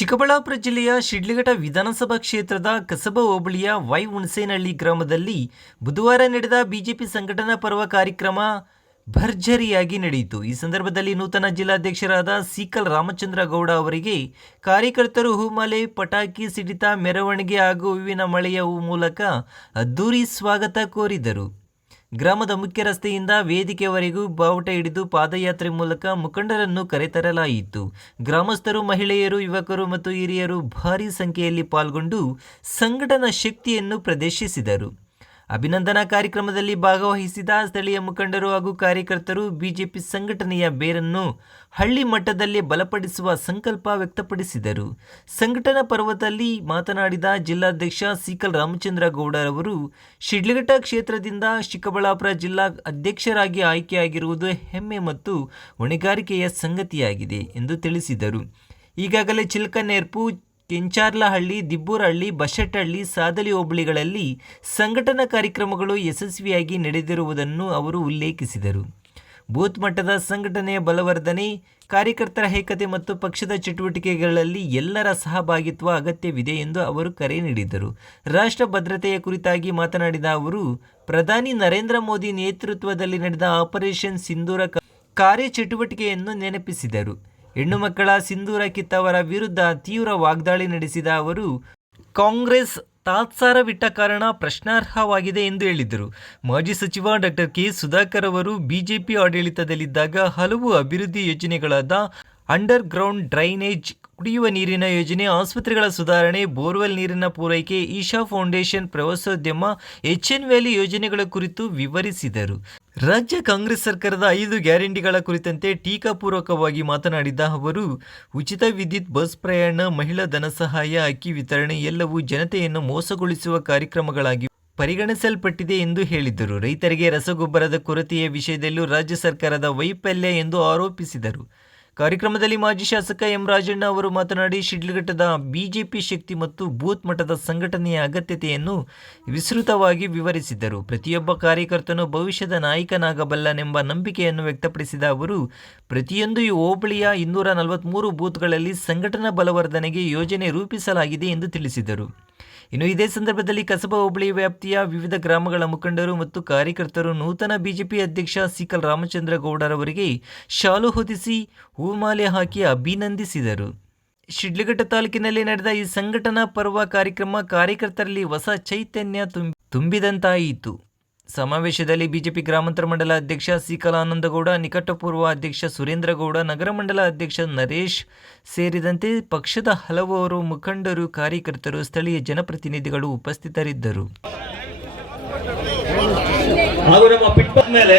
ಚಿಕ್ಕಬಳ್ಳಾಪುರ ಜಿಲ್ಲೆಯ ಶಿಡ್ಲಘಟ್ಟ ವಿಧಾನಸಭಾ ಕ್ಷೇತ್ರದ ಕಸಬಾ ಹೋಬಳಿಯ ವೈ ಹುಣಸೇನಹಳ್ಳಿ ಗ್ರಾಮದಲ್ಲಿ ಬುಧವಾರ ನಡೆದ ಬಿಜೆಪಿ ಸಂಘಟನಾ ಪರ್ವ ಕಾರ್ಯಕ್ರಮ ಭರ್ಜರಿಯಾಗಿ ನಡೆಯಿತು. ಈ ಸಂದರ್ಭದಲ್ಲಿ ನೂತನ ಜಿಲ್ಲಾಧ್ಯಕ್ಷರಾದ ಸೀಕಲ್ ರಾಮಚಂದ್ರ ಗೌಡ ಅವರಿಗೆ ಕಾರ್ಯಕರ್ತರು ಹೂಮಾಲೆ, ಪಟಾಕಿ ಸಿಡಿತ, ಮೆರವಣಿಗೆ ಹಾಗೂ ಹೂವಿನ ಮಳೆಯ ಮೂಲಕ ಅದ್ದೂರಿ ಸ್ವಾಗತ ಕೋರಿದರು. ಗ್ರಾಮದ ಮುಖ್ಯ ರಸ್ತೆಯಿಂದ ವೇದಿಕೆವರೆಗೂ ಬಾವುಟ ಹಿಡಿದು ಪಾದಯಾತ್ರೆ ಮೂಲಕ ಮುಖಂಡರನ್ನು ಕರೆತರಲಾಯಿತು. ಗ್ರಾಮಸ್ಥರು, ಮಹಿಳೆಯರು, ಯುವಕರು ಮತ್ತು ಹಿರಿಯರು ಭಾರೀ ಸಂಖ್ಯೆಯಲ್ಲಿ ಪಾಲ್ಗೊಂಡು ಸಂಘಟನಾ ಶಕ್ತಿಯನ್ನು ಪ್ರದರ್ಶಿಸಿದರು. ಅಭಿನಂದನಾ ಕಾರ್ಯಕ್ರಮದಲ್ಲಿ ಭಾಗವಹಿಸಿದ ಸ್ಥಳೀಯ ಮುಖಂಡರು ಹಾಗೂ ಕಾರ್ಯಕರ್ತರು ಬಿಜೆಪಿ ಸಂಘಟನೆಯ ಬೇರನ್ನು ಹಳ್ಳಿ ಮಟ್ಟದಲ್ಲಿ ಬಲಪಡಿಸುವ ಸಂಕಲ್ಪ ವ್ಯಕ್ತಪಡಿಸಿದರು. ಸಂಘಟನಾ ಪರ್ವದಲ್ಲಿ ಮಾತನಾಡಿದ ಜಿಲ್ಲಾಧ್ಯಕ್ಷ ಸೀಕಲ್ ರಾಮಚಂದ್ರ ಗೌಡರವರು, ಶಿಡ್ಲಘಟ್ಟ ಕ್ಷೇತ್ರದಿಂದ ಚಿಕ್ಕಬಳ್ಳಾಪುರ ಜಿಲ್ಲಾ ಅಧ್ಯಕ್ಷರಾಗಿ ಆಯ್ಕೆಯಾಗಿರುವುದು ಹೆಮ್ಮೆ ಮತ್ತು ಹೊಣೆಗಾರಿಕೆಯ ಸಂಗತಿಯಾಗಿದೆ ಎಂದು ತಿಳಿಸಿದರು. ಈಗಾಗಲೇ ಚಿಲ್ಕನೇರ್ಪು ಕೆಂಚಾರ್ಲಹಳ್ಳಿ, ದಿಬ್ಬೂರಹಳ್ಳಿ, ಬಶೆಟ್ಟಹಳ್ಳಿ, ಸಾದಲಿ ಹೋಬಳಿಗಳಲ್ಲಿ ಸಂಘಟನಾ ಕಾರ್ಯಕ್ರಮಗಳು ಯಶಸ್ವಿಯಾಗಿ ನಡೆದಿರುವುದನ್ನು ಅವರು ಉಲ್ಲೇಖಿಸಿದರು. ಬೂತ್ ಮಟ್ಟದ ಸಂಘಟನೆಯ ಬಲವರ್ಧನೆ, ಕಾರ್ಯಕರ್ತರ ಏಕತೆ ಮತ್ತು ಪಕ್ಷದ ಚಟುವಟಿಕೆಗಳಲ್ಲಿ ಎಲ್ಲರ ಸಹಭಾಗಿತ್ವ ಅಗತ್ಯವಿದೆ ಎಂದು ಅವರು ಕರೆ ನೀಡಿದರು. ರಾಷ್ಟ್ರ ಭದ್ರತೆಯ ಕುರಿತಾಗಿ ಮಾತನಾಡಿದ ಅವರು, ಪ್ರಧಾನಿ ನರೇಂದ್ರ ಮೋದಿ ನೇತೃತ್ವದಲ್ಲಿ ನಡೆದ ಆಪರೇಷನ್ ಸಿಂಧೂರ ಕಾರ್ಯಚಟುವಟಿಕೆಯನ್ನು ನೆನಪಿಸಿದರು. ಹೆಣ್ಣು ಮಕ್ಕಳ ಸಿಂಧೂರ ಕಿತ್ತವರ ವಿರುದ್ಧ ತೀವ್ರ ವಾಗ್ದಾಳಿ ನಡೆಸಿದ ಅವರು, ಕಾಂಗ್ರೆಸ್ ತಾತ್ಸಾರವಿಟ್ಟ ಕಾರಣ ಪ್ರಶ್ನಾರ್ಹವಾಗಿದೆ ಎಂದು ಹೇಳಿದರು. ಮಾಜಿ ಸಚಿವ ಡಾಕ್ಟರ್ ಕೆ ಸುಧಾಕರ್ ಅವರು ಬಿಜೆಪಿ ಆಡಳಿತದಲ್ಲಿದ್ದಾಗ ಹಲವು ಅಭಿವೃದ್ಧಿ ಯೋಜನೆಗಳಾದ ಅಂಡರ್ ಗ್ರೌಂಡ್ ಡ್ರೈನೇಜ್, ಕುಡಿಯುವ ನೀರಿನ ಯೋಜನೆ, ಆಸ್ಪತ್ರೆಗಳ ಸುಧಾರಣೆ, ಬೋರ್ವೆಲ್ ನೀರಿನ ಪೂರೈಕೆ, ಈಶಾ ಫೌಂಡೇಶನ್ ಪ್ರವಾಸೋದ್ಯಮ, ಎಚ್ ಎನ್ ವ್ಯಾಲಿ ಯೋಜನೆಗಳ ಕುರಿತು ವಿವರಿಸಿದರು. ರಾಜ್ಯ ಕಾಂಗ್ರೆಸ್ ಸರ್ಕಾರದ ಐದು ಗ್ಯಾರಂಟಿಗಳ ಕುರಿತಂತೆ ಟೀಕಾಪೂರ್ವಕವಾಗಿ ಮಾತನಾಡಿದ ಅವರು, ಉಚಿತ ವಿದ್ಯುತ್ ಬಸ್ ಪ್ರಯಾಣ, ಮಹಿಳಾ ಧನ ಸಹಾಯ, ಅಕ್ಕಿ ವಿತರಣೆ ಎಲ್ಲವೂ ಜನತೆಯನ್ನು ಮೋಸಗೊಳಿಸುವ ಕಾರ್ಯಕ್ರಮಗಳಾಗಿ ಪರಿಗಣಿಸಲ್ಪಟ್ಟಿದೆ ಎಂದು ಹೇಳಿದರು. ರೈತರಿಗೆ ರಸಗೊಬ್ಬರದ ಕೊರತೆಯ ವಿಷಯದಲ್ಲೂ ರಾಜ್ಯ ಸರ್ಕಾರದ ವೈಫಲ್ಯ ಎಂದು ಆರೋಪಿಸಿದರು. ಕಾರ್ಯಕ್ರಮದಲ್ಲಿ ಮಾಜಿ ಶಾಸಕ ಎಂ ರಾಜಣ್ಣ ಅವರು ಮಾತನಾಡಿ, ಶಿಡ್ಲಘಟ್ಟದ ಬಿಜೆಪಿ ಶಕ್ತಿ ಮತ್ತು ಬೂತ್ ಮಟ್ಟದ ಸಂಘಟನೆಯ ಅಗತ್ಯತೆಯನ್ನು ವಿಸ್ತೃತವಾಗಿ ವಿವರಿಸಿದರು ಪ್ರತಿಯೊಬ್ಬ ಕಾರ್ಯಕರ್ತನು ಭವಿಷ್ಯದ ನಾಯಕನಾಗಬಲ್ಲನೆಂಬ ನಂಬಿಕೆಯನ್ನು ವ್ಯಕ್ತಪಡಿಸಿದ ಅವರು, ಪ್ರತಿಯೊಂದು ಹೋಬಳಿಯ ಇನ್ನೂರ ನಲವತ್ತ್ಮೂರು ಬೂತ್ಗಳಲ್ಲಿ ಸಂಘಟನಾ ಬಲವರ್ಧನೆಗೆ ಯೋಜನೆ ರೂಪಿಸಲಾಗಿದೆ ಎಂದು ತಿಳಿಸಿದರು. ಇನ್ನು ಇದೇ ಸಂದರ್ಭದಲ್ಲಿ ಕಸಬಾ ಹೋಬಳಿ ವ್ಯಾಪ್ತಿಯ ವಿವಿಧ ಗ್ರಾಮಗಳ ಮುಖಂಡರು ಮತ್ತು ಕಾರ್ಯಕರ್ತರು ನೂತನ ಬಿಜೆಪಿ ಅಧ್ಯಕ್ಷ ಸಿಕಲ್ ರಾಮಚಂದ್ರ ಗೌಡರವರಿಗೆ ಶಾಲು ಹೊದಿಸಿ ಹೂಮಾಲೆ ಹಾಕಿ ಅಭಿನಂದಿಸಿದರು. ಶಿಡ್ಲಘಟ್ಟ ತಾಲೂಕಿನಲ್ಲಿ ನಡೆದ ಈ ಸಂಘಟನಾ ಪರ್ವ ಕಾರ್ಯಕ್ರಮ ಕಾರ್ಯಕರ್ತರಲ್ಲಿ ಹೊಸ ಚೈತನ್ಯ ತುಂಬಿ, ತುಂಬಿದಂತಾಯಿತು. ಸಮಾವೇಶದಲ್ಲಿ ಬಿಜೆಪಿ ಗ್ರಾಮಾಂತರ ಮಂಡಲ ಅಧ್ಯಕ್ಷ ಸೀಕಲಾನಂದಗೌಡ ನಿಕಟಪೂರ್ವ ಅಧ್ಯಕ್ಷ ಸುರೇಂದ್ರಗೌಡ ನಗರ ಮಂಡಲ ಅಧ್ಯಕ್ಷ ನರೇಶ್ ಸೇರಿದಂತೆ ಪಕ್ಷದ ಹಲವರು ಮುಖಂಡರು ಕಾರ್ಯಕರ್ತರು ಸ್ಥಳೀಯ ಜನಪ್ರತಿನಿಧಿಗಳು ಉಪಸ್ಥಿತರಿದ್ದರು. ಹಾಗೂ ನಮ್ಮ ಪಿಟ್ಪತ್ ಮೇಲೆ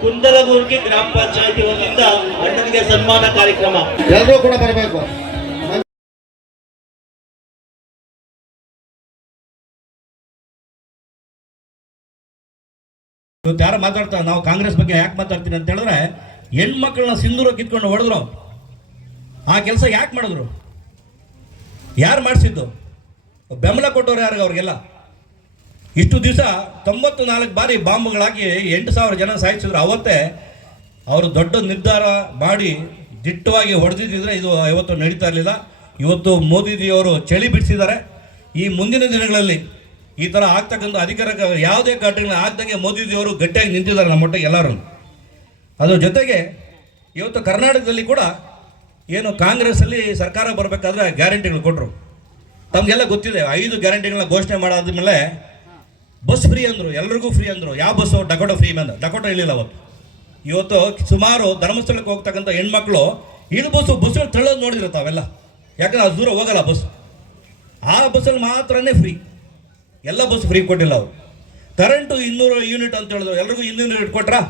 ಕುಂದಲಗುರ್ಗಿ ಗ್ರಾಮ ಪಂಚಾಯತಿ ವತಿಯಿಂದ ಅಣ್ಣನಿಗೆ ಸನ್ಮಾನ ಕಾರ್ಯಕ್ರಮ. ಎಲ್ಲರೂ ಕೂಡ ಬರಬೇಕು. ಇವತ್ತು ಯಾರು ಮಾತಾಡ್ತಾರೆ? ನಾವು ಕಾಂಗ್ರೆಸ್ ಬಗ್ಗೆ ಯಾಕೆ ಮಾತಾಡ್ತೀನಿ ಅಂತ ಹೇಳಿದ್ರೆ, ಹೆಣ್ಮಕ್ಳನ್ನ ಸಿಂಧೂರ ಕಿತ್ಕೊಂಡು ಹೊಡೆದ್ರು. ಆ ಕೆಲಸ ಯಾಕೆ ಮಾಡಿದ್ರು? ಯಾರು ಮಾಡಿಸಿದ್ದು? ಬೆಂಬಲ ಕೊಟ್ಟವ್ರು ಯಾರಿಗೆ ಅವ್ರಿಗೆಲ್ಲ? ಇಷ್ಟು ದಿವಸ ತೊಂಬತ್ತು ನಾಲ್ಕು ಬಾರಿ ಬಾಂಬ್ಗಳಾಗಿ ಎಂಟು ಸಾವಿರ ಜನ ಸಾಯಿಸಿದ್ರು. ಅವತ್ತೇ ಅವರು ದೊಡ್ಡ ನಿರ್ಧಾರ ಮಾಡಿ ದಿಟ್ಟವಾಗಿ ಹೊಡೆದಿದ್ದಿದ್ರೆ ಇದು ಇವತ್ತು ನಡೀತಾ ಇರಲಿಲ್ಲ. ಇವತ್ತು ಮೋದಿಜಿಯವರು ಚಳಿ ಬಿಡಿಸಿದ್ದಾರೆ. ಈ ಮುಂದಿನ ದಿನಗಳಲ್ಲಿ ಈ ಥರ ಆಗ್ತಕ್ಕಂಥ ಅಧಿಕಾರ ಯಾವುದೇ ಘಟನೆ ಆಗ್ದಂಗೆ ಮೋದಿಜಿಯವರು ಗಟ್ಟಿಯಾಗಿ ನಿಂತಿದ್ದಾರೆ ಮಟ್ಟ ಎಲ್ಲರೂ. ಅದ್ರ ಜೊತೆಗೆ ಇವತ್ತು ಕರ್ನಾಟಕದಲ್ಲಿ ಕೂಡ ಏನು ಕಾಂಗ್ರೆಸ್ಸಲ್ಲಿ ಸರ್ಕಾರ ಬರಬೇಕಾದ್ರೆ ಗ್ಯಾರಂಟಿಗಳು ಕೊಟ್ಟರು ತಮಗೆಲ್ಲ ಗೊತ್ತಿದೆ, ಐದು ಗ್ಯಾರಂಟಿಗಳನ್ನ ಘೋಷಣೆ ಮಾಡಾದ್ಮೇಲೆ ಬಸ್ ಫ್ರೀ ಅಂದರು, ಎಲ್ರಿಗೂ ಫ್ರೀ ಅಂದರು. ಯಾವ ಬಸ್ಸು ಡಕೋಟ ಫ್ರೀ ಬಂದ. ಡಕೋಟ ಇರಲಿಲ್ಲ ಅವತ್ತು. ಇವತ್ತು ಸುಮಾರು ಧರ್ಮಸ್ಥಳಕ್ಕೆ ಹೋಗ್ತಕ್ಕಂಥ ಹೆಣ್ಮಕ್ಳು ಇಳು ಬಸ್ಸು ಬಸ್ಸುಗಳು ತಳ್ಳೋದು ನೋಡಿದ್ರು ತಾವೆಲ್ಲ. ಯಾಕಂದ್ರೆ ಅದು ದೂರ ಹೋಗಲ್ಲ ಬಸ್. ಆ ಬಸ್ಸಲ್ಲಿ ಮಾತ್ರನೇ ಫ್ರೀ. ಎಲ್ಲ ಬಸ್ ಫ್ರೀ ಕೊಟ್ಟಿಲ್ಲ ಅವರು. ಕರೆಂಟು ಇನ್ನೂರು ಯೂನಿಟ್ ಅಂತ ಹೇಳಿದ್ರು. ಎಲ್ರಿಗೂ ಇನ್ನೂರು ಯೂನಿಟ್ ಕೊಟ್ರಾ?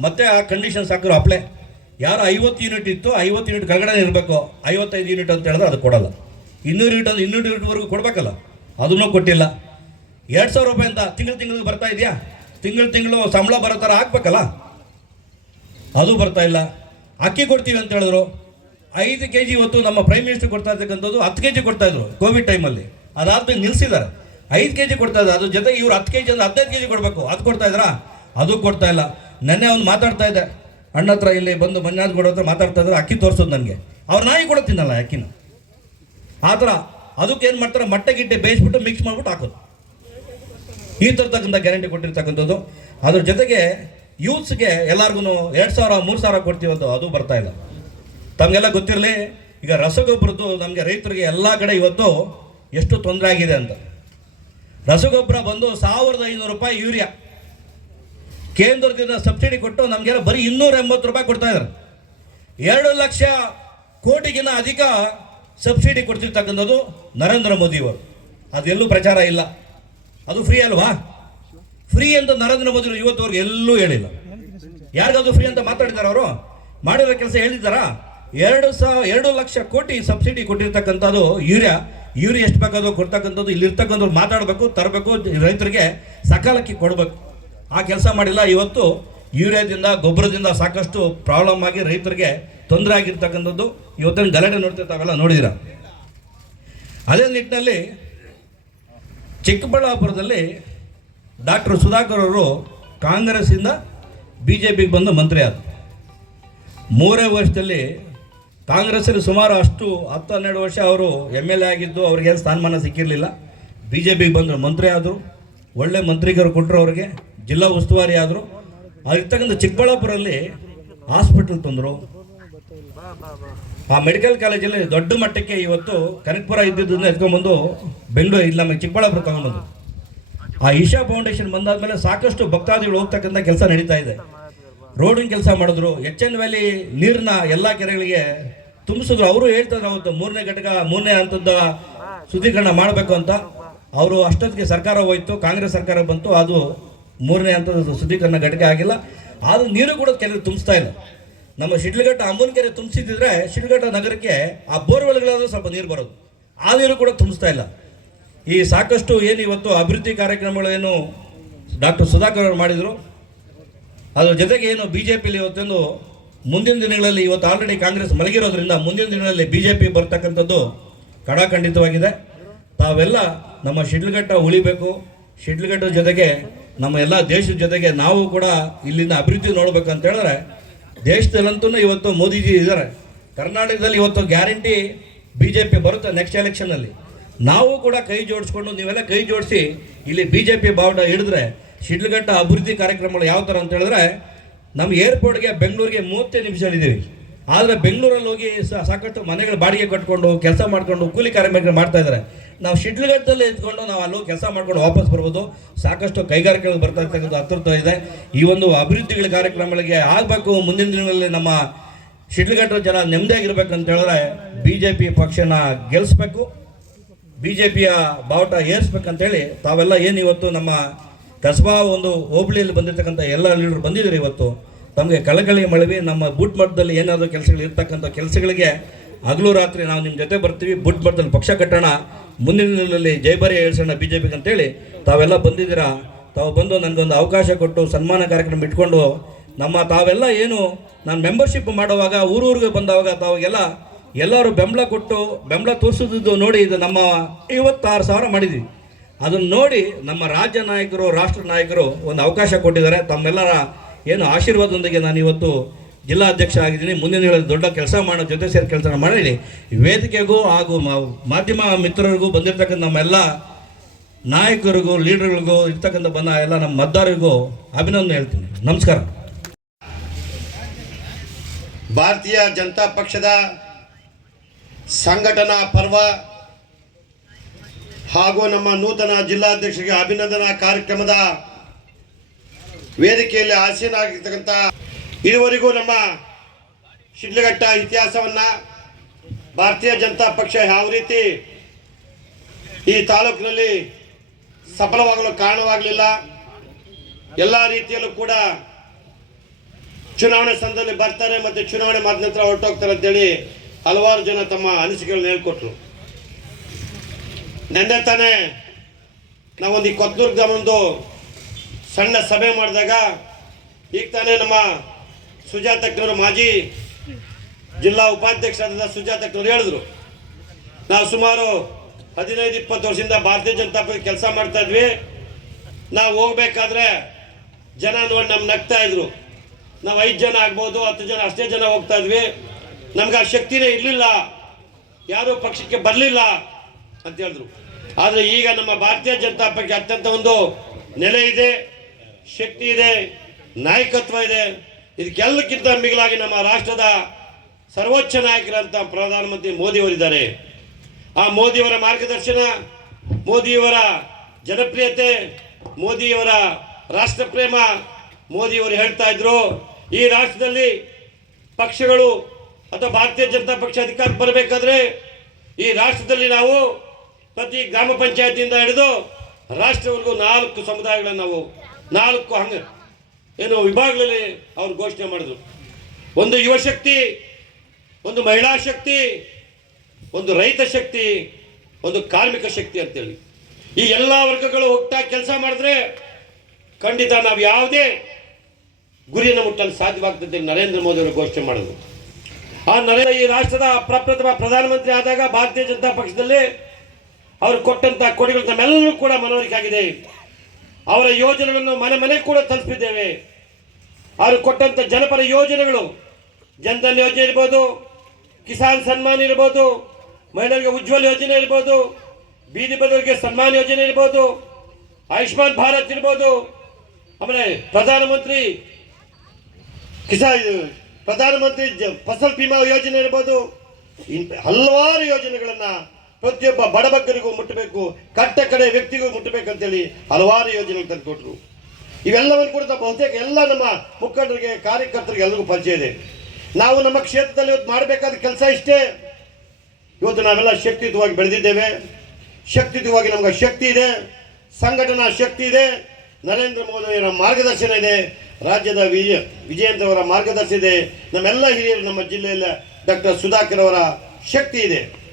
ಮತ್ತೆ ಆ ಕಂಡೀಷನ್ ಹಾಕಿದ್ರು ಅಪ್ಲೈ. ಯಾರು ಐವತ್ತು ಯೂನಿಟ್ ಇತ್ತು, ಐವತ್ತು ಯೂನಿಟ್ ಕೆಳಗಡೆ ಇರಬೇಕು. ಐವತ್ತೈದು ಯೂನಿಟ್ ಅಂತ ಹೇಳಿದ್ರೆ ಅದು ಕೊಡಲ್ಲ. ಇನ್ನೂರು ಯೂನಿಟ್ ಅಂದ್ರೆ ಇನ್ನೂರು ಯೂನಿಟ್ವರೆಗೂ ಕೊಡಬೇಕಲ್ಲ. ಅದನ್ನೂ ಕೊಟ್ಟಿಲ್ಲ. ಎರಡು ಸಾವಿರ ರೂಪಾಯಿ ಅಂತ ತಿಂಗಳು ತಿಂಗಳಿಗೆ ಬರ್ತಾ ಇದೆಯಾ? ತಿಂಗಳು ತಿಂಗಳು ಸಂಬಳ ಬರೋ ಥರ ಹಾಕ್ಬೇಕಲ್ಲ ಅದು ಬರ್ತಾ ಇಲ್ಲ. ಅಕ್ಕಿ ಕೊಡ್ತೀವಿ ಅಂತ ಹೇಳಿದ್ರು. ಐದು ಕೆ ಜಿ ಇವತ್ತು ನಮ್ಮ ಪ್ರೈಮ್ ಮಿನಿಸ್ಟರ್ ಕೊಡ್ತಾ ಇರ್ತಕ್ಕಂಥದ್ದು ಹತ್ತು ಕೆ ಜಿ ಕೊಡ್ತಾ ಇದ್ರು. ಕೋವಿಡ್ ಟೈಮಲ್ಲಿ ಅದಾದ್ಮೇಲೆ ನಿಲ್ಲಿಸಿದ್ದಾರೆ ಐದು ಕೆ ಜಿ ಕೊಡ್ತಾ ಇದ್ದಾರೆ. ಅದ್ರ ಜೊತೆಗೆ ಇವ್ರು ಹತ್ತು ಕೆ ಜಿ ಅಂದ್ರೆ ಹದಿನೈದು ಕೆ ಜಿ ಕೊಡಬೇಕು. ಅದು ಕೊಡ್ತಾ ಇದ್ರಾ ಅದು ಕೊಡ್ತಾ ಇಲ್ಲ. ನೆನ್ನೆ ಅವ್ನು ಮಾತಾಡ್ತಾ ಇದ್ದೆ. ಅಣ್ಣ ಹತ್ರ ಇಲ್ಲಿ ಬಂದು ಮಂಜಾಜ್ ಗೌಡ ಹತ್ರ ಮಾತಾಡ್ತಾ ಇದ್ರೆ. ಅಕ್ಕಿ ತೋರಿಸೋದು ನನಗೆ. ಅವ್ರ ನಾಯಿ ಕೂಡ ತಿನ್ನಲ್ಲ ಅಕ್ಕಿನ. ಆ ಥರ ಏನು ಮಾಡ್ತಾರೆ? ಮಟ್ಟೆ ಗಿಟ್ಟೆ ಬೇಯಿಸ್ಬಿಟ್ಟು ಮಿಕ್ಸ್ ಮಾಡಿಬಿಟ್ಟು ಹಾಕೋದು. ಈ ಥರದಕ್ಕಂಥ ಗ್ಯಾರಂಟಿ ಕೊಟ್ಟಿರ್ತಕ್ಕಂಥದ್ದು. ಅದ್ರ ಜೊತೆಗೆ ಯೂತ್ಸ್ಗೆ ಎಲ್ಲರಿಗೂ ಎರಡು ಸಾವಿರ, ಮೂರು ಸಾವಿರ ಕೊಡ್ತೀವಂತ ಅದು ಬರ್ತಾ ಇಲ್ಲ. ತಮಗೆಲ್ಲ ಗೊತ್ತಿರಲಿ, ಈಗ ರಸಗೊಬ್ಬರದ್ದು ನಮಗೆ ರೈತರಿಗೆ ಎಲ್ಲ ಕಡೆ ಇವತ್ತು ಎಷ್ಟು ತೊಂದರೆ ಆಗಿದೆ ಅಂತ. ರಸಗೊಬ್ಬರ ಬಂದು ಸಾವಿರದ ಐನೂರು ರೂಪಾಯಿ ಯೂರಿಯಾ. ಕೇಂದ್ರದಿಂದ ಸಬ್ಸಿಡಿ ಕೊಟ್ಟು ನಮಗೆಲ್ಲ ಬರೀ ಇನ್ನೂರ ಎಂಬತ್ತು ರೂಪಾಯಿ ಕೊಡ್ತಾ ಇದ್ದಾರೆ ಎರಡು ಲಕ್ಷ ಕೋಟಿಗಿನ್ನ ಅಧಿಕ ಸಬ್ಸಿಡಿ ಕೊಡ್ತಿರ್ತಕ್ಕಂಥದ್ದು ನರೇಂದ್ರ ಮೋದಿಯವರು ಅದೆಲ್ಲೂ ಪ್ರಚಾರ ಇಲ್ಲ. ಅದು ಫ್ರೀ ಅಲ್ವಾ? ಫ್ರೀ ಅಂತ ನರೇಂದ್ರ ಮೋದಿ ಇವತ್ತುವರೆಗೆ ಎಲ್ಲೂ ಹೇಳಿಲ್ಲ. ಯಾರಿಗಾದ್ರು ಫ್ರೀ ಅಂತ ಮಾತಾಡಿದಾರ ಅವರು? ಮಾಡಿರೋ ಕೆಲಸ ಹೇಳಿದ್ದಾರಾ? ಎರಡು ಸಾವಿರ ಎರಡು ಲಕ್ಷ ಕೋಟಿ ಸಬ್ಸಿಡಿ ಕೊಟ್ಟಿರ್ತಕ್ಕಂಥದ್ದು ಯೂರಿಯಾ. ಯೂರಿಯಾ ಎಷ್ಟು ಬೇಕಾದ್ರೂ ಕೊಡ್ತಕ್ಕಂಥದ್ದು ಇಲ್ಲಿರ್ತಕ್ಕಂಥವ್ರು ಮಾತಾಡಬೇಕು, ತರಬೇಕು, ರೈತರಿಗೆ ಸಕಾಲಕ್ಕೆ ಕೊಡಬೇಕು. ಆ ಕೆಲಸ ಮಾಡಿಲ್ಲ, ಇವತ್ತು ಯೂರಿಯಾದಿಂದ, ಗೊಬ್ಬರದಿಂದ ಸಾಕಷ್ಟು ಪ್ರಾಬ್ಲಮ್ ಆಗಿ ರೈತರಿಗೆ ತೊಂದರೆ ಆಗಿರ್ತಕ್ಕಂಥದ್ದು ಇವತ್ತಿನ ಗಲಾಟೆ ನೋಡ್ತಿರ್ತಾವೆಲ್ಲ ನೋಡಿದಿರ ಅದೇ ನಿಟ್ಟಿನಲ್ಲಿ ಚಿಕ್ಕಬಳ್ಳಾಪುರದಲ್ಲಿ ಡಾಕ್ಟರ್ ಸುಧಾಕರ್ ಅವರು ಕಾಂಗ್ರೆಸ್ಸಿಂದ ಬಿ ಜೆ ಪಿಗೆ ಬಂದು ಮಂತ್ರಿ ಆದರು ಮೂರೇ ವರ್ಷದಲ್ಲಿ ಕಾಂಗ್ರೆಸ್ಸಲ್ಲಿ ಸುಮಾರು ಅಷ್ಟು ಹತ್ತು ಹನ್ನೆರಡು ವರ್ಷ ಅವರು ಎಂ ಎಲ್ ಎ ಆಗಿದ್ದು ಅವ್ರಿಗೇನು ಸ್ಥಾನಮಾನ ಸಿಕ್ಕಿರಲಿಲ್ಲ. ಬಿ ಜೆ ಪಿಗೆ ಬಂದರು ಮಂತ್ರಿ ಆದರು, ಒಳ್ಳೆ ಮಂತ್ರಿಗರು ಕೊಟ್ಟರು ಅವ್ರಿಗೆ, ಜಿಲ್ಲಾ ಉಸ್ತುವಾರಿ ಆದರು. ಅಲ್ಲಿರ್ತಕ್ಕಂಥ ಚಿಕ್ಕಬಳ್ಳಾಪುರಲ್ಲಿ ಹಾಸ್ಪಿಟಲ್ ತಂದರು. ಆ ಮೆಡಿಕಲ್ ಕಾಲೇಜಲ್ಲಿ ದೊಡ್ಡ ಮಟ್ಟಕ್ಕೆ ಇವತ್ತು ಕನಕಪುರ ಇದ್ದಿದ್ದನ್ನ ಎತ್ಕೊಂಡ್ಬಂದು ಬೆಂಗಳೂರು, ಇಲ್ಲ ನಮಗೆ ಚಿಕ್ಕಬಳ್ಳಾಪುರ ತಗೊಂಡ್ಬಂದು ಆ ಇಶಾ ಫೌಂಡೇಶನ್ ಬಂದಾದ್ಮೇಲೆ ಸಾಕಷ್ಟು ಭಕ್ತಾದಿಗಳು ಹೋಗ್ತಕ್ಕಂಥ ಕೆಲಸ ನಡೀತಾ ಇದೆ. ರೋಡಿನ ಕೆಲಸ ಮಾಡಿದ್ರು, ಎಚ್ ಎನ್ ವ್ಯಾಲಿ ನೀರನ್ನ ಎಲ್ಲ ಕೆರೆಗಳಿಗೆ ತುಂಬಿಸಿದ್ರು. ಅವರು ಹೇಳ್ತಾರೆ ಅವತ್ತು ಮೂರನೇ ಘಟಕ, ಮೂರನೇ ಹಂತದ ಶುದ್ಧೀಕರಣ ಮಾಡಬೇಕು ಅಂತ. ಅವರು ಅಷ್ಟೊತ್ತಿಗೆ ಸರ್ಕಾರ ಹೋಯ್ತು, ಕಾಂಗ್ರೆಸ್ ಸರ್ಕಾರ ಬಂತು, ಅದು ಮೂರನೇ ಹಂತದ ಶುದ್ಧೀಕರಣ ಘಟಕ ಆಗಿಲ್ಲ. ಆದ್ರೂ ನೀರು ಕೂಡ ಕೆರೆಗೆ ತುಂಬಿಸ್ತಾ ಇಲ್ಲ. ನಮ್ಮ ಶಿಡ್ಲಘಟ್ಟ ಅಮ್ಮನ ಕೆರೆ ತುಂಬಿಸಿದ್ರೆ ಶಿಡ್ಲಘಟ್ಟ ನಗರಕ್ಕೆ ಆ ಬೋರ್ವೆಲ್ಗಳಾದ್ರೂ ಸ್ವಲ್ಪ ನೀರು ಬರೋದು. ಆ ನೀರು ಕೂಡ ತುಂಬಿಸ್ತಾ ಇಲ್ಲ. ಈ ಸಾಕಷ್ಟು ಏನು ಇವತ್ತು ಅಭಿವೃದ್ಧಿ ಕಾರ್ಯಕ್ರಮಗಳೇನು ಡಾಕ್ಟರ್ ಸುಧಾಕರ್ ಅವರು ಮಾಡಿದರು ಅದ್ರ ಜೊತೆಗೆ ಏನು ಬಿ ಜೆ ಪಿಲಿ ಇವತ್ತೊಂದು ಮುಂದಿನ ದಿನಗಳಲ್ಲಿ ಇವತ್ತು ಆಲ್ರೆಡಿ ಕಾಂಗ್ರೆಸ್ ಮಲಗಿರೋದ್ರಿಂದ ಮುಂದಿನ ದಿನಗಳಲ್ಲಿ ಬಿ ಜೆ ಪಿ ಬರ್ತಕ್ಕಂಥದ್ದು ಕಡಾಖಂಡಿತವಾಗಿದೆ ತಾವೆಲ್ಲ ನಮ್ಮ ಶಿಡ್ಲಘಟ್ಟ ಉಳಿಬೇಕು. ಶಿಡ್ಲಘಟ್ಟ ಜೊತೆಗೆ ನಮ್ಮ ಎಲ್ಲ ದೇಶದ ಜೊತೆಗೆ ನಾವು ಕೂಡ ಇಲ್ಲಿನ ಅಭಿವೃದ್ಧಿ ನೋಡ್ಬೇಕಂತ ಹೇಳಿದ್ರೆ ದೇಶದಲ್ಲಂತೂ ಇವತ್ತು ಮೋದಿಜಿ ಇದ್ದಾರೆ. ಕರ್ನಾಟಕದಲ್ಲಿ ಇವತ್ತು ಗ್ಯಾರಂಟಿ ಬಿ ಜೆ ಪಿ ಬರುತ್ತೆ ನೆಕ್ಸ್ಟ್ ಎಲೆಕ್ಷನಲ್ಲಿ ನಾವು ಕೂಡ ಕೈ ಜೋಡಿಸ್ಕೊಂಡು ನೀವೆಲ್ಲ ಕೈ ಜೋಡಿಸಿ ಇಲ್ಲಿ ಬಿ ಜೆ ಪಿ ಬಾವುಟ ಹಿಡಿದ್ರೆ ಶಿಡ್ಲಘಟ್ಟ ಅಭಿವೃದ್ಧಿ ಕಾರ್ಯಕ್ರಮಗಳು ಯಾವ ಥರ ಅಂತ ಹೇಳಿದ್ರೆ, ನಮ್ಮ ಏರ್ಪೋರ್ಟ್ಗೆ ಬೆಂಗಳೂರಿಗೆ ಮೂವತ್ತೈದು ನಿಮಿಷಗಳಿದ್ದೀವಿ ಆದರೆ ಬೆಂಗಳೂರಲ್ಲಿ ಹೋಗಿ ಸಾಕಷ್ಟು ಮನೆಗಳು ಬಾಡಿಗೆ ಕಟ್ಕೊಂಡು ಕೆಲಸ ಮಾಡಿಕೊಂಡು ಕೂಲಿ ಕಾರ್ಮಿಕರು ಮಾಡ್ತಾ ಇದ್ದಾರೆ. ನಾವು ಶಿಡ್ಲಘಟ್ಟದಲ್ಲಿ ಎತ್ಕೊಂಡು ನಾವು ಅಲ್ಲಿ ಕೆಲಸ ಮಾಡ್ಕೊಂಡು ವಾಪಸ್ ಬರ್ಬೋದು. ಸಾಕಷ್ಟು ಕೈಗಾರಿಕೆಗಳು ಬರ್ತಾ ಇರ್ತಕ್ಕಂಥ ಅತೃಪ್ತ ಇದೆ. ಈ ಒಂದು ಅಭಿವೃದ್ಧಿಗಳ ಕಾರ್ಯಕ್ರಮಗಳಿಗೆ ಆಗಬೇಕು. ಮುಂದಿನ ದಿನಗಳಲ್ಲಿ ನಮ್ಮ ಶಿಡ್ಲಘಟ್ಟದ ಜನ ನೆಮ್ಮದಿಯಾಗಿರ್ಬೇಕು ಅಂತ ಹೇಳಿದ್ರೆ ಬಿ ಜೆ ಪಿ ಪಕ್ಷನ ಗೆಲ್ಲಿಸ್ಬೇಕು ಬಿ ಜೆ ಪಿಯ ಬಾವುಟ ಏರಿಸ್ಬೇಕಂತೇಳಿ ತಾವೆಲ್ಲ ಏನು ಇವತ್ತು ನಮ್ಮ ಕಸ್ಬಾ ಒಂದು ಹೋಬಳಿಯಲ್ಲಿ ಬಂದಿರತಕ್ಕಂಥ ಎಲ್ಲ ಲೀಡರ್ ಬಂದಿದ್ದಾರೆ ಇವತ್ತು. ತಮಗೆ ಕಳಕಳಿ ಮಳವಿ, ನಮ್ಮ ಬೂಟ್ ಮಠದಲ್ಲಿ ಏನಾದರೂ ಕೆಲಸಗಳು ಇರ್ತಕ್ಕಂಥ ಕೆಲಸಗಳಿಗೆ ಹಗಲು ರಾತ್ರಿ ನಾವು ನಿಮ್ಮ ಜೊತೆ ಬರ್ತೀವಿ, ಬೂಟ್ ಮಠದಲ್ಲಿ ಪಕ್ಷ ಕಟ್ಟೋಣ, ಮುಂದಿನ ದಿನದಲ್ಲಿ ಜೈಬರಿ ಹೇಳ್ಸೋಣ ಬಿ ಜೆ ಪಿಗೆ ಅಂತೇಳಿ ತಾವೆಲ್ಲ ಬಂದಿದ್ದೀರಾ? ತಾವು ಬಂದು ನನಗೊಂದು ಅವಕಾಶ ಕೊಟ್ಟು, ಸನ್ಮಾನ ಕಾರ್ಯಕ್ರಮ ಇಟ್ಕೊಂಡು, ನಮ್ಮ ತಾವೆಲ್ಲ ಏನು ನಾನು ಮೆಂಬರ್ಶಿಪ್ ಮಾಡುವಾಗ, ಊರೂರಿಗೆ ಬಂದಾಗ ತಾವಾಗೆಲ್ಲ ಎಲ್ಲರೂ ಬೆಂಬಲ ಕೊಟ್ಟು, ಬೆಂಬಲ ತೋರಿಸಿದ್ದು ನೋಡಿ ಇದು ನಮ್ಮ ಐವತ್ತಾರು ಸಾವಿರ ಮಾಡಿದ್ವಿ. ಅದನ್ನು ನೋಡಿ ನಮ್ಮ ರಾಜ್ಯ ನಾಯಕರು, ರಾಷ್ಟ್ರ ನಾಯಕರು ಒಂದು ಅವಕಾಶ ಕೊಟ್ಟಿದ್ದಾರೆ. ತಮ್ಮೆಲ್ಲರ ಏನು ಆಶೀರ್ವಾದದೊಂದಿಗೆ ನಾನು ಇವತ್ತು ಜಿಲ್ಲಾಧ್ಯಕ್ಷ ಆಗಿದ್ದೀನಿ. ಮುಂದಿನ ದಿನಗಳಲ್ಲಿ ದೊಡ್ಡ ಕೆಲಸ ಮಾಡೋ ಜೊತೆ ಸೇರಿ ಕೆಲಸ ಮಾಡಿ ವೇದಿಕೆಗೂ ಹಾಗೂ ಮಾಧ್ಯಮ ಮಿತ್ರರಿಗೂ ಬಂದಿರತಕ್ಕಂಥ ನಮ್ಮೆಲ್ಲ ನಾಯಕರಿಗೂ, ಲೀಡರ್ಗಳಿಗೂ, ಇರ್ತಕ್ಕಂಥ ಬಂದ ಎಲ್ಲ ನಮ್ಮ ಮತದಾರರಿಗೂ ಅಭಿನಂದನೆ ಹೇಳ್ತೀನಿ. ನಮಸ್ಕಾರ. ಭಾರತೀಯ ಜನತಾ ಪಕ್ಷದ ಸಂಘಟನಾ ಪರ್ವ ಹಾಗೂ ನಮ್ಮ ನೂತನ ಜಿಲ್ಲಾಧ್ಯಕ್ಷರಿಗೆ ಅಭಿನಂದನಾ ಕಾರ್ಯಕ್ರಮದ ವೇದಿಕೆಯಲ್ಲಿ ಆಸೀನಾಗಿರ್ತಕ್ಕಂಥ ಇದುವರೆಗೂ ನಮ್ಮ ಶಿಡ್ಲಘಟ್ಟ ಇತಿಹಾಸವನ್ನು ಭಾರತೀಯ ಜನತಾ ಪಕ್ಷ ಯಾವ ರೀತಿ ಈ ತಾಲೂಕಿನಲ್ಲಿ ಸಫಲವಾಗಲು ಕಾರಣವಾಗಲಿಲ್ಲ, ಎಲ್ಲ ರೀತಿಯಲ್ಲೂ ಕೂಡ ಚುನಾವಣೆ ಸಂದರ್ಭದಲ್ಲಿ ಬರ್ತಾರೆ ಮತ್ತು ಚುನಾವಣೆ ಮಾಡಿದ ನಂತರ ಹೊರಟೋಗ್ತಾರೆ ಅಂತೇಳಿ ಹಲವಾರು ಜನ ತಮ್ಮ ಅನಿಸಿಕೆಗಳನ್ನ ಹೇಳ್ಕೊಟ್ರು. ನೆನ್ನೆ ತಾನೇ ನಾವೊಂದು ಈ ಒಂದು ಸಣ್ಣ ಸಭೆ ಮಾಡಿದಾಗ ಈಗ ತಾನೇ ನಮ್ಮ ಸುಜಾತಕ್ನವರು ಮಾಜಿ ಜಿಲ್ಲಾ ಉಪಾಧ್ಯಕ್ಷರಾದ ಸುಜಾತಕ್ಕನವರು ಹೇಳಿದ್ರು. ನಾವು ಸುಮಾರು ಹದಿನೈದು, ಇಪ್ಪತ್ತು ವರ್ಷದಿಂದ ಭಾರತೀಯ ಜನತಾ ಪಕ್ಷ ಕೆಲಸ ಮಾಡ್ತಾ ಇದ್ವಿ. ನಾವು ಹೋಗ್ಬೇಕಾದ್ರೆ ಜನ ನೋಡಿ ನಮ್ಗೆ ನಗ್ತಾ ಇದ್ರು. ನಾವು ಐದು ಜನ ಆಗ್ಬೋದು, ಹತ್ತು ಜನ ಅಷ್ಟೇ ಜನ ಹೋಗ್ತಾ ಇದ್ವಿ. ನಮ್ಗೆ ಆ ಶಕ್ತಿನೇ ಇರಲಿಲ್ಲ. ಯಾರೂ ಪಕ್ಷಕ್ಕೆ ಬರಲಿಲ್ಲ. ಅಂತ ಹೇಳಿದ್ರು. ಆದರೆ ಈಗ ನಮ್ಮ ಭಾರತೀಯ ಜನತಾ ಪಕ್ಷ ಅತ್ಯಂತ ಒಂದು ನೆಲೆ ಇದೆ, ಶಕ್ತಿ ಇದೆ, ನಾಯಕತ್ವ ಇದೆ. ಇದಕ್ಕೆಲ್ಲಕ್ಕಿಂತ ಮಿಗಿಲಾಗಿ ನಮ್ಮ ರಾಷ್ಟ್ರದ ಸರ್ವೋಚ್ಚ ನಾಯಕರಂತ ಪ್ರಧಾನಮಂತ್ರಿ ಮೋದಿಯವರಿದ್ದಾರೆ ಆ ಮೋದಿಯವರ ಮಾರ್ಗದರ್ಶನ, ಮೋದಿಯವರ ಜನಪ್ರಿಯತೆ, ಮೋದಿಯವರ ರಾಷ್ಟ್ರ ಪ್ರೇಮ ಮೋದಿಯವರು ಹೇಳ್ತಾ ಇದ್ರು. ಈ ರಾಷ್ಟ್ರದಲ್ಲಿ ಪಕ್ಷಗಳು ಅಥವಾ ಭಾರತೀಯ ಜನತಾ ಪಕ್ಷ ಅಧಿಕಾರಕ್ಕೆ ಬರಬೇಕಾದ್ರೆ ಈ ರಾಷ್ಟ್ರದಲ್ಲಿ ನಾವು ಪ್ರತಿ ಗ್ರಾಮ ಪಂಚಾಯತಿಯಿಂದ ಹಿಡಿದು ರಾಷ್ಟ್ರವರೆಗೂ ನಾಲ್ಕು ಸಮುದಾಯಗಳನ್ನು ನಾವು ನಾಲ್ಕು ಹಂಗ ಏನು ವಿಭಾಗಗಳಲ್ಲಿ ಅವರು ಘೋಷಣೆ ಮಾಡಿದ್ರು. ಒಂದು ಯುವ ಶಕ್ತಿ, ಒಂದು ಮಹಿಳಾ ಶಕ್ತಿ, ಒಂದು ರೈತ ಶಕ್ತಿ, ಒಂದು ಕಾರ್ಮಿಕ ಶಕ್ತಿ ಅಂತೇಳಿ. ಈ ಎಲ್ಲ ವರ್ಗಗಳು ಹೋಗ್ತಾ ಕೆಲಸ ಮಾಡಿದ್ರೆ ಖಂಡಿತ ನಾವು ಯಾವುದೇ ಗುರಿಯನ್ನು ಮುಟ್ಟಲು ಸಾಧ್ಯವಾಗ್ತದೆ ನರೇಂದ್ರ ಮೋದಿ ಅವರು ಘೋಷಣೆ ಮಾಡಿದ್ರು. ಆ ನರೇಂದ್ರ ಈ ರಾಷ್ಟ್ರದ ಪ್ರಪ್ರಥಮ ಪ್ರಧಾನಮಂತ್ರಿ ಆದಾಗ ಭಾರತೀಯ ಜನತಾ ಪಕ್ಷದಲ್ಲಿ ಅವರು ಕೊಟ್ಟಂತ ಕೊಡುಗೆಗಳು ನಮ್ಮೆಲ್ಲರೂ ಕೂಡ ಮನವರಿಕೆ ಆಗಿದೆ. ಅವರ ಯೋಜನೆಗಳನ್ನು ಮನೆ ಮನೆಗೆ ಕೂಡ ತಲುಪಿದ್ದೇವೆ. ಅವರು ಕೊಟ್ಟಂತ ಜನಪರ ಯೋಜನೆಗಳು, ಜನಧನ್ ಯೋಜನೆ ಇರ್ಬೋದು, ಕಿಸಾನ್ ಸನ್ಮಾನ್ ಇರ್ಬೋದು, ಮಹಿಳೆಯರಿಗೆ ಉಜ್ವಲ ಯೋಜನೆ ಇರ್ಬೋದು, ಬೀದಿ ಬದಲಿಗೆ ಸನ್ಮಾನ್ ಯೋಜನೆ ಇರ್ಬೋದು, ಆಯುಷ್ಮಾನ್ ಭಾರತ್ ಇರ್ಬೋದು, ಆಮೇಲೆ ಪ್ರಧಾನಮಂತ್ರಿ ಕಿಸಾನ್ ಪ್ರಧಾನಮಂತ್ರಿ ಫಸಲ್ ಭೀಮಾ ಯೋಜನೆ ಇರ್ಬೋದು ಹಲವಾರು ಯೋಜನೆಗಳನ್ನ ಪ್ರತಿಯೊಬ್ಬ ಬಡಬಗ್ಗರಿಗೂ ಮುಟ್ಟಬೇಕು, ಕಟ್ಟ ಕಡೆ ವ್ಯಕ್ತಿಗೂ ಮುಟ್ಟಬೇಕಂತೇಳಿ ಹಲವಾರು ಯೋಜನೆಗಳು ತಂದುಕೊಟ್ರು. ಇವೆಲ್ಲವನ್ನು ಕೂಡ ಬಹುತೇಕ ಎಲ್ಲ ನಮ್ಮ ಮುಖಂಡರಿಗೆ, ಕಾರ್ಯಕರ್ತರಿಗೆ ಎಲ್ಲರಿಗೂ ಪರಿಚಯ ಇದೆ. ನಾವು ನಮ್ಮ ಕ್ಷೇತ್ರದಲ್ಲಿ ಇವತ್ತು ಮಾಡಬೇಕಾದ ಕೆಲಸ ಇಷ್ಟೇ. ಇವತ್ತು ನಾವೆಲ್ಲ ಶಕ್ತಿಯುತವಾಗಿ ಬೆಳೆದಿದ್ದೇವೆ. ಶಕ್ತಿಯುತವಾಗಿ ನಮ್ಗೆ ಶಕ್ತಿ ಇದೆ. ಸಂಘಟನಾ ಶಕ್ತಿ ಇದೆ. ನರೇಂದ್ರ ಮೋದಿಯವರ ಮಾರ್ಗದರ್ಶನ ಇದೆ. ರಾಜ್ಯದ ವಿಜಯ ವಿಜಯಂತ ಅವರ ಮಾರ್ಗದರ್ಶನ ಇದೆ. ನಮ್ಮೆಲ್ಲ ಹಿರಿಯರು ನಮ್ಮ ಜಿಲ್ಲೆಯಲ್ಲಿ ಡಾಕ್ಟರ್ ಸುಧಾಕರ್ ಅವರ ಶಕ್ತಿ ಇದೆ.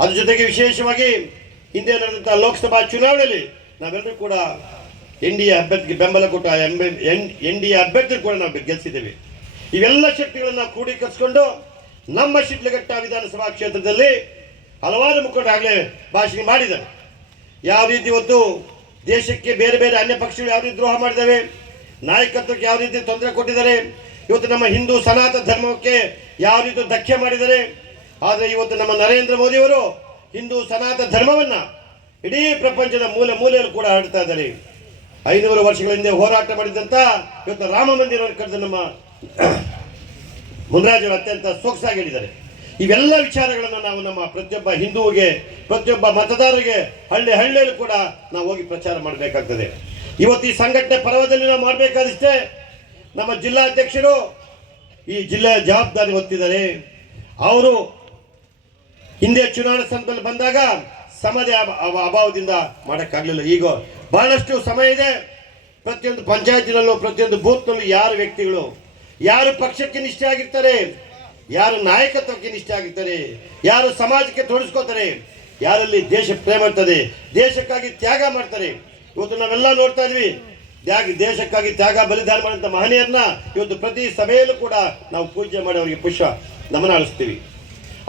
ಅದ್ರ ಜೊತೆಗೆ ವಿಶೇಷವಾಗಿ ಹಿಂದೆ ನಡೆದಂಥ ಲೋಕಸಭಾ ಚುನಾವಣೆಯಲ್ಲಿ ನಾವೆಲ್ಲರೂ ಕೂಡ ಎನ್ ಡಿ ಎ ಅಭ್ಯರ್ಥಿಗೆ ಬೆಂಬಲ ಕೊಟ್ಟು ಆ ಎನ್ ಡಿ ಎ ಅಭ್ಯರ್ಥಿ ಕೂಡ ನಾವು ಗೆಲ್ಲಿಸಿದ್ದೇವೆ. ಇವೆಲ್ಲ ಶಕ್ತಿಗಳನ್ನು ಕ್ರೋಢೀಕರಿಸಿಕೊಂಡು ನಮ್ಮ ಶಿಡ್ಲಘಟ್ಟ ವಿಧಾನಸಭಾ ಕ್ಷೇತ್ರದಲ್ಲಿ ಹಲವಾರು ಮುಖಂಡರಾಗಲೇ ಭಾಷಣ ಮಾಡಿದ್ದಾರೆ. ಯಾವ ರೀತಿ ಇವತ್ತು ದೇಶಕ್ಕೆ ಬೇರೆ ಬೇರೆ ಅನ್ಯ ಪಕ್ಷಗಳು ಯಾವ ರೀತಿ ದ್ರೋಹ ಮಾಡಿದ್ದಾವೆ, ನಾಯಕತ್ವಕ್ಕೆ ಯಾವ ರೀತಿ ತೊಂದರೆ ಕೊಟ್ಟಿದ್ದಾರೆ, ಇವತ್ತು ನಮ್ಮ ಹಿಂದೂ ಸನಾತನ ಧರ್ಮಕ್ಕೆ ಯಾವ ರೀತಿ ಧಕ್ಕೆ ಮಾಡಿದ್ದಾರೆ ಆದರೆ ಇವತ್ತು ನಮ್ಮ ನರೇಂದ್ರ ಮೋದಿಯವರು ಹಿಂದೂ ಸನಾತನ ಧರ್ಮವನ್ನ ಇಡೀ ಪ್ರಪಂಚದ ಮೂಲೆ ಮೂಲೆಯಲ್ಲೂ ಕೂಡ ಹರಡ್ತಾ ಇದ್ದಾರೆ. ಐನೂರು ವರ್ಷಗಳ ಹಿಂದೆ ಹೋರಾಟ ಮಾಡಿದಂತ ಇವತ್ತು ರಾಮ ಮಂದಿರವನ್ನು ಕರೆದು ನಮ್ಮ ಮುನ್ರಾಜರು ಅತ್ಯಂತ ಸೊಗಸಾಗಿ ಹೇಳಿದ್ದಾರೆ ಇವೆಲ್ಲ ವಿಚಾರಗಳನ್ನು ನಾವು ನಮ್ಮ ಪ್ರತಿಯೊಬ್ಬ ಹಿಂದೂಗೆ, ಪ್ರತಿಯೊಬ್ಬ ಮತದಾರರಿಗೆ ಹಳ್ಳಿ ಹಳ್ಳಿಯಲ್ಲೂ ಕೂಡ ನಾವು ಹೋಗಿ ಪ್ರಚಾರ ಮಾಡಬೇಕಾಗ್ತದೆ. ಇವತ್ತು ಈ ಸಂಘಟನೆ ಪರ್ವದಲ್ಲಿ ನಾವು ಮಾಡಬೇಕಾದಷ್ಟೇ ನಮ್ಮ ಜಿಲ್ಲಾಧ್ಯಕ್ಷರು ಈ ಜಿಲ್ಲೆಯ ಜವಾಬ್ದಾರಿ ಹೊತ್ತಿದ್ದಾರೆ. ಅವರು ಹಿಂದೆ ಚುನಾವಣಾ ಸಂದರ್ಭದಲ್ಲಿ ಬಂದಾಗ ಅಭ- ಅಭಾವದಿಂದ ಮಾಡೋಕ್ಕಾಗಲಿಲ್ಲ. ಈಗ, ಬಹಳಷ್ಟು ಸಮಯ ಇದೆ. ಪ್ರತಿಯೊಂದು ಪಂಚಾಯತಿನಲ್ಲೂ, ಪ್ರತಿಯೊಂದು ಬೂತ್ನಲ್ಲೂ ಯಾರು ವ್ಯಕ್ತಿಗಳು, ಯಾರು ಪಕ್ಷಕ್ಕೆ ನಿಷ್ಠೆ ಆಗಿರ್ತಾರೆ, ಯಾರು ನಾಯಕತ್ವಕ್ಕೆ ನಿಷ್ಠೆ ಆಗಿರ್ತಾರೆ, ಯಾರು ಸಮಾಜಕ್ಕೆ ತೊಡಸ್ಕೋತಾರೆ ಯಾರಲ್ಲಿ ದೇಶ ಪ್ರೇಮ ಇರ್ತದೆ, ದೇಶಕ್ಕಾಗಿ ತ್ಯಾಗ ಮಾಡ್ತಾರೆ. ಇವತ್ತು ನಾವೆಲ್ಲ ನೋಡ್ತಾ ಇದ್ವಿ, ತ್ಯಾಗ ದೇಶಕ್ಕಾಗಿ ತ್ಯಾಗ, ಬಲಿದಾನ ಮಾಡಿದಂಥ ಮಹನೀಯರನ್ನ ಇವತ್ತು ಪ್ರತಿ ಸಭೆಯಲ್ಲೂ ಕೂಡ ನಾವು ಪೂಜೆ ಮಾಡಿ ಅವರಿಗೆ ಪುಷ್ಪ ನಮನ ಅಳಿಸ್ತೀವಿ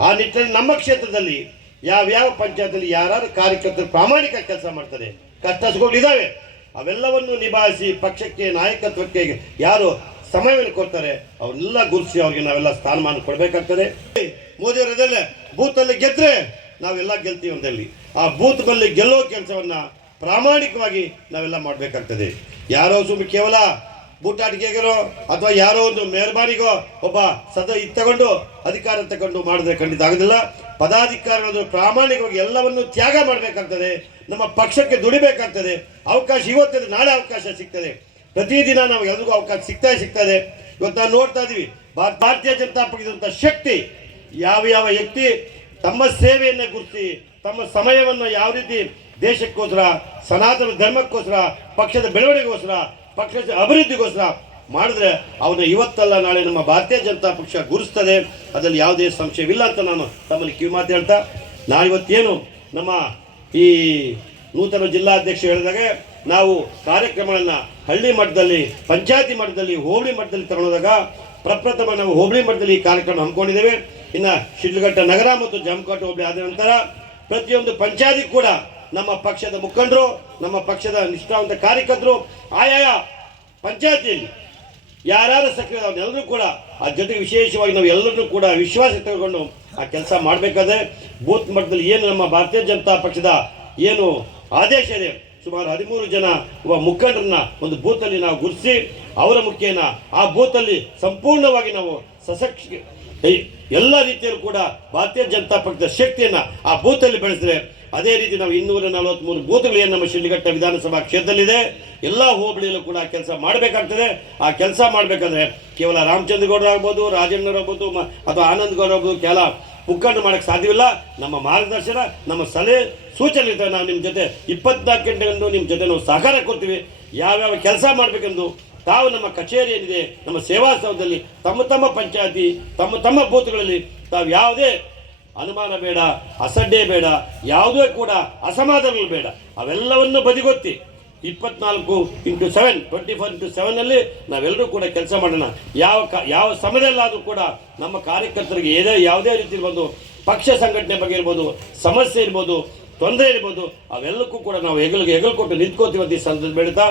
ಆ ನಿಟ್ಟಿನಲ್ಲಿ ನಮ್ಮ ಕ್ಷೇತ್ರದಲ್ಲಿ ಯಾವ್ಯಾವ ಪಂಚಾಯತಲ್ಲಿ ಯಾರು ಕಾರ್ಯಕರ್ತರು ಪ್ರಾಮಾಣಿಕ ಕೆಲಸ ಮಾಡ್ತಾರೆ ಕಷ್ಟ ಇದ್ದಾವೆ ಅವೆಲ್ಲವನ್ನು ನಿಭಾಯಿಸಿ ಪಕ್ಷಕ್ಕೆ, ನಾಯಕತ್ವಕ್ಕೆ ಯಾರು ಸಮಯವನ್ನು ಕೊಡ್ತಾರೆ ಅವರೆಲ್ಲ ಗುರುಸಿ ಅವ್ರಿಗೆ ನಾವೆಲ್ಲ ಸ್ಥಾನಮಾನ ಕೊಡಬೇಕಾಗ್ತದೆ. ಮೋದಿಯವರದಲ್ಲೇ ಬೂತಲ್ಲಿ ಗೆದ್ರೆ ನಾವೆಲ್ಲ ಗೆಲ್ತೀವಿ ಒಂದಲ್ಲಿ ಆ ಬೂತ್ ಗೆಲ್ಲೋ ಕೆಲಸವನ್ನ ಪ್ರಾಮಾಣಿಕವಾಗಿ ನಾವೆಲ್ಲ ಮಾಡಬೇಕಾಗ್ತದೆ. ಯಾರೋ ಸುಮ್ಮನೆ ಕೇವಲ ಬೂಟಾಟಿಕೆಗರೋ ಅಥವಾ ಯಾರೋ ಒಂದು ಮೇಲ್ಮಾರಿಗೋ ಒಬ್ಬ ಸದ ಇದು ತಗೊಂಡು ಅಧಿಕಾರ ತಗೊಂಡು ಮಾಡಿದ್ರೆ ಖಂಡಿತ ಆಗೋದಿಲ್ಲ. ಪದಾಧಿಕಾರಿಗಳು ಪ್ರಾಮಾಣಿಕವಾಗಿ ಎಲ್ಲವನ್ನು ತ್ಯಾಗ ಮಾಡಬೇಕಾಗ್ತದೆ. ನಮ್ಮ ಪಕ್ಷಕ್ಕೆ ದುಡಿಬೇಕಾಗ್ತದೆ. ಅವಕಾಶ ಇವತ್ತಿದೆ ನಾಳೆ ಅವಕಾಶ ಸಿಗ್ತದೆ. ಪ್ರತಿದಿನ ನಾವು ಎಲ್ರಿಗೂ ಅವಕಾಶ ಸಿಗ್ತಾ ಸಿಗ್ತದೆ. ಇವತ್ತು ನಾವು ನೋಡ್ತಾ ಇದ್ದೀವಿ ಭಾರ- ಭಾರತೀಯ ಜನತಾ ಪಕ್ಷದಂತ ಶಕ್ತಿ ಯಾವ ಯಾವ ವ್ಯಕ್ತಿ ತಮ್ಮ ಸೇವೆಯನ್ನು ಗುರುತಿಸಿ, ತಮ್ಮ ಸಮಯವನ್ನು ಯಾವ ರೀತಿ ದೇಶಕ್ಕೋಸ್ಕರ, ಸನಾತನ ಧರ್ಮಕ್ಕೋಸ್ಕರ, ಪಕ್ಷದ ಬೆಳವಣಿಗೆಗೋಸ್ಕರ ಪಕ್ಷದ ಅಭಿವೃದ್ಧಿಗೋಸ್ಕರ ಮಾಡಿದ್ರೆ ಅವನ ಇವತ್ತಲ್ಲ ನಾಳೆ ನಮ್ಮ ಭಾರತೀಯ ಜನತಾ ಪಕ್ಷ ಗುರುಸ್ತದೆ. ಅದರಲ್ಲಿ ಯಾವುದೇ ಸಂಶಯವಿಲ್ಲ ಅಂತ ನಾನು ತಮ್ಮಲ್ಲಿ ಕಿವಿ ಮಾತು ಹೇಳ್ತಾ. ನಾನಿವತ್ತೇನು ನಮ್ಮ ಈ ನೂತನ ಜಿಲ್ಲಾಧ್ಯಕ್ಷ ಹೇಳಿದಾಗ ನಾವು ಕಾರ್ಯಕ್ರಮಗಳನ್ನು ಹಳ್ಳಿ ಮಟ್ಟದಲ್ಲಿ, ಪಂಚಾಯತಿ ಮಟ್ಟದಲ್ಲಿ, ಹೋಬಳಿ ಮಟ್ಟದಲ್ಲಿ ತಗೊಂಡೋದಾಗ ಪ್ರಪ್ರಥಮ ನಾವು ಹೋಬಳಿ ಮಟ್ಟದಲ್ಲಿ ಈ ಕಾರ್ಯಕ್ರಮ ಹಮ್ಮಿಕೊಂಡಿದ್ದೇವೆ. ಇನ್ನು ಶಿಡ್ಲಘಟ್ಟ ನಗರ ಮತ್ತು ಜಮಕೋಟೆ ಹೋಬಳಿ ಆದ ನಂತರ ಪ್ರತಿಯೊಂದು ಪಂಚಾಯತಿ ಕೂಡ ನಮ್ಮ ಪಕ್ಷದ ಮುಖಂಡರು, ನಮ್ಮ ಪಕ್ಷದ ನಿಷ್ಠಾವಂತ ಕಾರ್ಯಕರ್ತರು, ಆಯಾಯ ಪಂಚಾಯತಿಯಲ್ಲಿ ಯಾರ್ಯಾರು ಸಕ್ರಿಯ ಅವ್ರನ್ನೆಲ್ಲರೂ ಕೂಡ ಆ ಜೊತೆಗೆ ವಿಶೇಷವಾಗಿ ನಾವು ಎಲ್ಲರನ್ನೂ ಕೂಡ ವಿಶ್ವಾಸ ತೆಗೆದುಕೊಂಡು ಆ ಕೆಲಸ ಮಾಡಬೇಕಾದ್ರೆ ಬೂತ್ ಮಟ್ಟದಲ್ಲಿ ಏನು ನಮ್ಮ ಭಾರತೀಯ ಜನತಾ ಪಕ್ಷದ ಏನು ಆದೇಶ ಇದೆ, ಸುಮಾರು ಹದಿಮೂರು ಜನ ಒಬ್ಬ ಮುಖಂಡರನ್ನ ಒಂದು ಬೂತಲ್ಲಿ ನಾವು ಗುರುತಿಸಿ ಅವರ ಮುಖ್ಯನ ಆ ಬೂತಲ್ಲಿ ಸಂಪೂರ್ಣವಾಗಿ ನಾವು ಸಶಕ್ತ ಎಲ್ಲ ರೀತಿಯಲ್ಲೂ ಕೂಡ ಭಾರತೀಯ ಜನತಾ ಪಕ್ಷದ ಶಕ್ತಿಯನ್ನು ಆ ಬೂತಲ್ಲಿ ಬೆಳೆಸಿದ್ರೆ ಅದೇ ರೀತಿ ನಾವು ಇನ್ನೂರ ನಲವತ್ತ್ಮೂರು ಬೂತ್ಗಳು ಏನು ನಮ್ಮ ಶಿಡ್ಲಘಟ್ಟ ವಿಧಾನಸಭಾ ಕ್ಷೇತ್ರದಲ್ಲಿದೆ. ಎಲ್ಲ ಹೋಬಳಿಯಲ್ಲೂ ಕೂಡ ಕೆಲಸ ಮಾಡಬೇಕಾಗ್ತದೆ. ಆ ಕೆಲಸ ಮಾಡಬೇಕಾದ್ರೆ ಕೇವಲ ರಾಮಚಂದ್ರಗೌಡರು ಆಗ್ಬೋದು ರಾಜಣ್ಣರು ಆಗ್ಬೋದು, ಮ- ಅಥವಾ ಆನಂದ್ ಆಗ್ಬೋದು, ಕೆಲ ಮುಖಂಡ ಮಾಡೋಕ್ಕೆ ಸಾಧ್ಯವಿಲ್ಲ. ನಮ್ಮ ಮಾರ್ಗದರ್ಶನ, ನಮ್ಮ ಸಲಹೆ ಸೂಚನೆ ಇರ್ತವೆ ನಾವು ನಿಮ್ಮ ಜೊತೆ ಇಪ್ಪತ್ನಾಲ್ಕು ಗಂಟೆಗಂದು ನಿಮ್ಮ ಜೊತೆ ನಾವು ಸಹಕಾರ ಕೊಡ್ತೀವಿ. ಯಾವ್ಯಾವ ಕೆಲಸ ಮಾಡಬೇಕೆಂದು ತಾವು ನಮ್ಮ ಕಚೇರಿ ಏನಿದೆ, ನಮ್ಮ ಸೇವಾ ಸೌಧದಲ್ಲಿ ತಮ್ಮ ತಮ್ಮ ಪಂಚಾಯತಿ, ತಮ್ಮ ತಮ್ಮ ಬೂತ್ಗಳಲ್ಲಿ ತಾವು ಯಾವುದೇ ಅನುಮಾನ ಬೇಡ, ಅಸಡ್ಡೆ ಬೇಡ, ಯಾವುದೇ ಕೂಡ ಅಸಮಾಧಾನಗಳು ಬೇಡ. ಅವೆಲ್ಲವನ್ನು ಬದಿಗೊತ್ತಿ ಇಪ್ಪತ್ನಾಲ್ಕು into seven, twenty four into ಸೆವೆನಲ್ಲಿ ನಾವೆಲ್ಲರೂ ಕೂಡ ಕೆಲಸ ಮಾಡೋಣ. ಯಾವ ಕ, ಯಾವ ಸಮಯದಲ್ಲಾದರೂ ಕೂಡ ನಮ್ಮ ಕಾರ್ಯಕರ್ತರಿಗೆ ಏನೇ ಯಾವುದೇ ರೀತಿ ಇರ್ಬೋದು, ಪಕ್ಷ ಸಂಘಟನೆ ಬಗ್ಗೆ ಇರ್ಬೋದು, ಸಮಸ್ಯೆ ಇರ್ಬೋದು, ತೊಂದರೆ ಇರ್ಬೋದು, ಅವೆಲ್ಲಕ್ಕೂ ಕೂಡ ನಾವು ಹೆಗಲಿಗೆ ಹೆಗಲು ಕೊಟ್ಟು ನಿಂತ್ಕೋತೀವಿ ಅಂತ ಈ ಸಂದರ್ಭ ಬೆಳೀತಾ